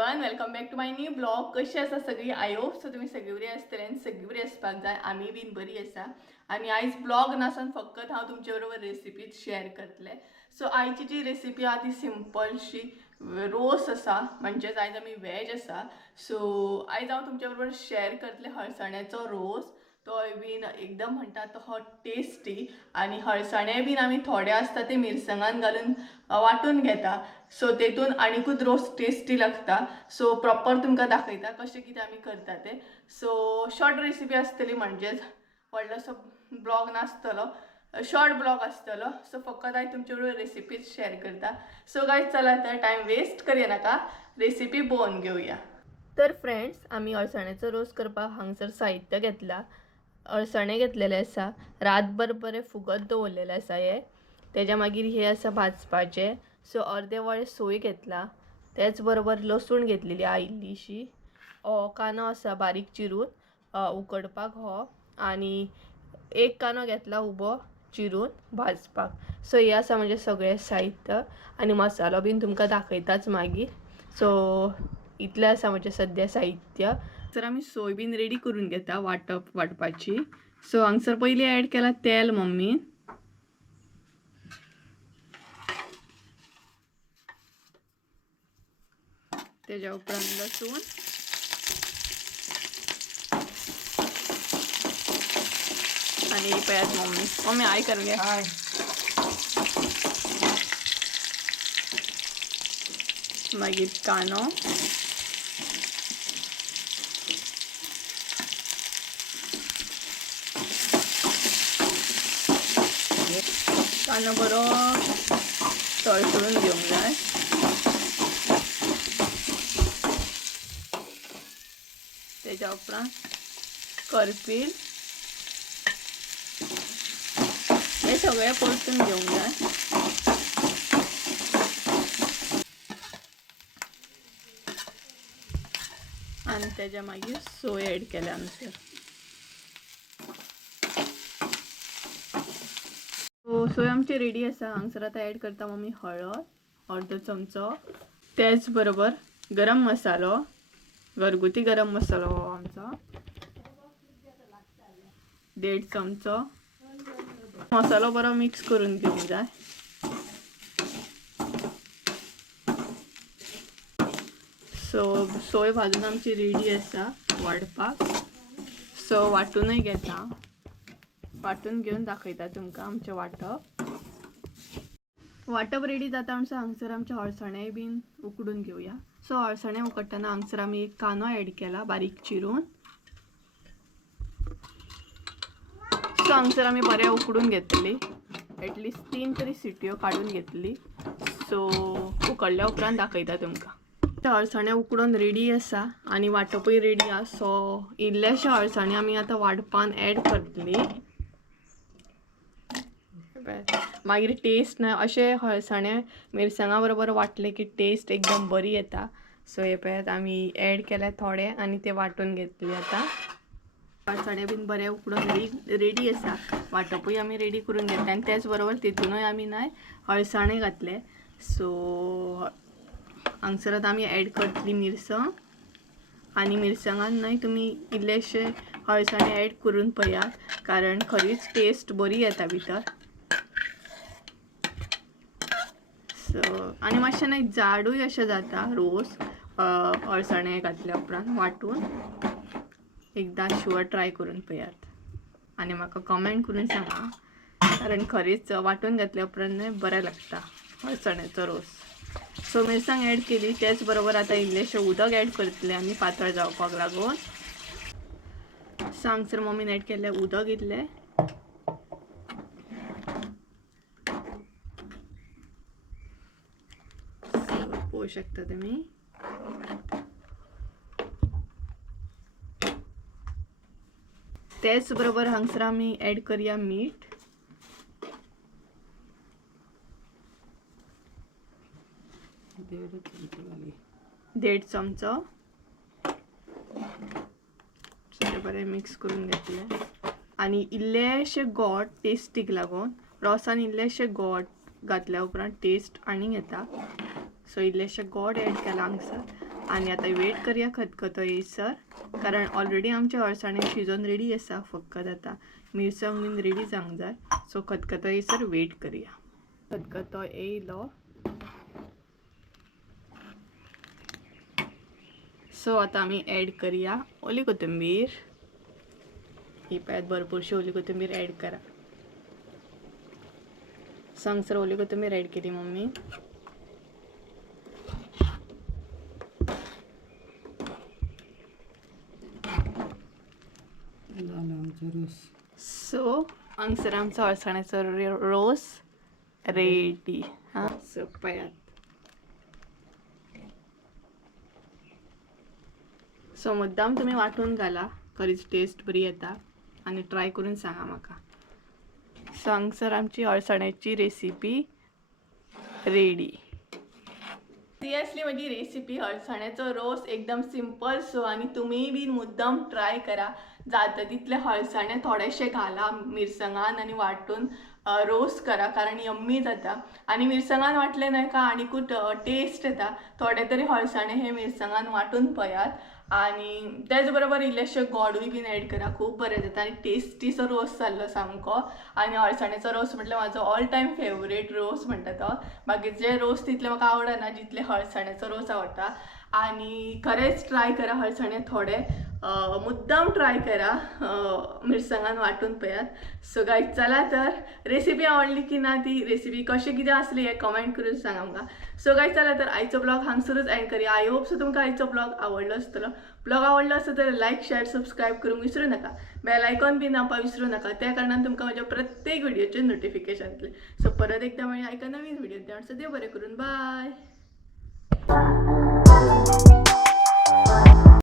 Everyone, welcome back to my new blog. कशी आसा सगळी? आय होप सो तुम्ही सगळी बरी आसतली आनी सगळी बरी आसपाक जाय. आमी बीन बरी आसा. आणि आयज ब्लॉग नासन फकत हांव तुमचे बरोबर रेसिपीज शेअर करतले. सो आयची जी रेसिपी आहा ती सिंपलशी रोस आसा, म्हणजेच आयज आमी वेज आसा. सो आयज हांव तुमचे बरोबर शेअर करतले हळसण्याचो रोस. तोय बीन एकदम म्हणटा तो टेस्टी. आणि हळसणे बीन आमी थोडे आसता ते मिरसांगान घालून वाटून घेता. सो तेतून आनीकूच रोस टेस्टी लागता. सो प्रॉपर तुमकां दाखयता कशें कितें आमी करता ते. सो शॉर्ट रेसिपी आसतली, म्हणजेच व्हडलोसो ब्लॉग नासतलो, शॉर्ट ब्लॉग आसतलो. सो फकत हांव तुमचे बरोबर रेसिपीज शेअर करता. सो गायज चला तर टायम वेस्ट करूया नाका, रेसिपी पळोवन घेवया. तर फ्रेंड्स, आमी अळसाण्याचो रोस करपाक हांगसर साहित्य घेतला. अळसाणे घेतलेले आसा, रातभर बरे फुगत दवरलेले आसा हे. तेज्या मागीर हे आसा भाजपाचे. सो अर्दे वळे सोय घेतला. त्याच बरोबर लसूण घेतलेली आयिल्लीशी. कानो आसा बारीक चिरून उकडपाक हो. आणि एक कानो घेतला उबो चिरून भाजपाक. सो हे आसा म्हणजे सगळे साहित्य. आणि मसालो बीन तुमकां दाखयताच मागीर. सो इतलें आसा म्हणजे सद्या साहित्य. तर आमी सोय बीन रेडी करून घेता वाटपाची. सो हांगसर पयलीं ॲड केला तेल मम्मीन. तेज्या उपरांत लसूण, आणि पळयात मम्मी आय कर गे. मागीर कानो, कानो बरो तळसळून घेवंक जाय. तेज्या उपरांत करपील, हे सगळे परतून घेवंक जाय. आणि तेज्या मागीर सोय ॲड केल्या आमचे. सोय आमची रेडी आसा. हांगसर आतां ॲड करता मम्मी हळद अर्दो चमचो. त्याच बरोबर गरम मसालो, घरगुती गरम मसालो हो आमचो 1.5 चमचो. मसालो बरो मिक्स करून घेवंक जाय. सो सोय भाजून आमची रेडी आसा वाडपाक. सो वाटूनय घेता. वाटून घेवन दाखयता तुमकां आमचें वाटप रेडी जाता. आमचो हांगसर आमचे हळसणे बीन उकडून घेवया. सो हळसणे उकडटना हांगसर आमी एक कानो ॲड केला बारीक चिरून. सो हांगसर आमी बरें उकडून घेतली. एटलिस्ट 3 तरी सिटयो काडून घेतली. सो उकडल्या उपरांत दाखयता तुमकां. हळसणे उकडून रेडी आसा आणि वाटपूय रेडी आसा. सो इल्लेशे हळसणे आमी आतां वाटपान ॲड करतली. मागीर टेस्ट ना अशे हळसणे मिरसांगा बरोबर वाटले की टेस्ट एकदम बरी येता. सो हे पळयात आमी ॲड केले थोडे आणि ते वाटून घेतले. आता हळसणे बीन बरे उकडून रेडी आसा. वाटपूय आमी रेडी करून घेतले आणि त्याच बरोबर तितूनय आमी नाय हळसणे घातले. सो हांगसर आतां आमी ॲड करतली मिरसांग. आणि मिरसांगान नाही तुम्ही इल्लेशे हळसणे ॲड करून पळयात, कारण खरीच टेस्ट बरी येता भितर. सो आणि मातशें नाही जाडूय अशें जाता रोस हळसणे घातल्या उपरांत वाटून. एकदा शुअर ट्राय करून पळयात आणि म्हाका कमेंट करून सांगा, कारण खरीच वाटून घातल्या उपरांत बरें लागता हळसण्याचो रोस. सो मिरसांग ॲड केली. त्याच बरोबर आता इल्लेशें उदक ॲड करतले आमी पातळ जावपाक लागून. हांगसर मम्मीन ॲड केल्ले उदक इल्लें. पळोवं शकता तुमी. त्याच बरोबर हांगसर आमी ॲड करूया मीठ. देड चमचो. बरें मिक्स करून घेतले. आणि इल्लेशे गोड टेस्टीक लागून रोसान इल्लेशे गोड घातल्या उपरांत टेस्ट आनी येता. सो इल्लेशे गोड ॲड केला हांगसर. आणि आता वेट करूया खतखतो येयसर, कारण ऑलरेडी आमचे अळसाणे शिजून रेडी आसा. फक्त आता मिरसांग बीन रेडी जावंक जाय. सो खतखतो येयसर वेट करूया. खतखतो येयलो. सो आता आम्ही ॲड करूया ओली कोथिंबीर. ही पळयात भरपूरशी ओली कोथिंबीर ॲड करा. सांग सर ओली कोथिंबीर ॲड केली मम्मी. सो हांगसर आमचो अळसाण्याचो रोस रेडी. हां सो पळयात. सो मुद्दाम तुम्ही वाटून घाला, खरीच टेस्ट बरी येता. आणि ट्राय करून सांगा म्हाका. सो हांगसर आमची अळसाण्याची रेसिपी रेडी. सिरियसली माझी रेसिपी हळसण्याचो रोस एकदम सिंपल. सो आणि तुम्ही बी मुद्दाम ट्राय करा. जाता तितले हळसणे थोडेशे घाला मिरसांगान आणि वाटून रोस्ट करा, कारण यम्मी जाता. आणि मिरसांगान वाटले नाही का आनीकूच टेस्ट येता. थोडे तरी हळसणे हे मिरसांगान वाटून पळयात. आणि त्याच बरोबर इल्लेशे गोडूय बीन ॲड करा, खूप बरें जाता. आणि टेस्टीसो रोस जाल्लो सामको. आणि अळसाण्याचो रोस म्हटल्यार म्हाजो ऑल टायम फेवरेट रोस म्हणटा तो. बाकीचे रोस तितले म्हाका आवडना जितले हळसण्याचो रोस आवडटा. आणि खरेंच ट्राय करा हळसणे थोडे मुद्दाम ट्राय करा, मिरसांगान वाटून पळयात. सो गायज चला तर रेसिपी आवडली की ना, ती रेसिपी कशी कितें असली हे कमेंट करून सांगा आमकां. सो गायज चला तर आयचो ब्लॉग हांगसरूच एंड करूया. आय होप सो तुमकां आयचो ब्लॉग आवडलो आसतलो. ब्लॉग आवडलो आसत तर लाईक शेअर सबस्क्राईब करूंक विसरू नका. बेल आयकॉन बी दाबपाक विसरू नका. त्या कारणान तुमकां म्हज्या प्रत्येक व्हिडिओचे नोटिफिकेशन येतले. सो परत एकदा मेळया एका नवीन व्हिडिओ. देव बरें करून. बाय.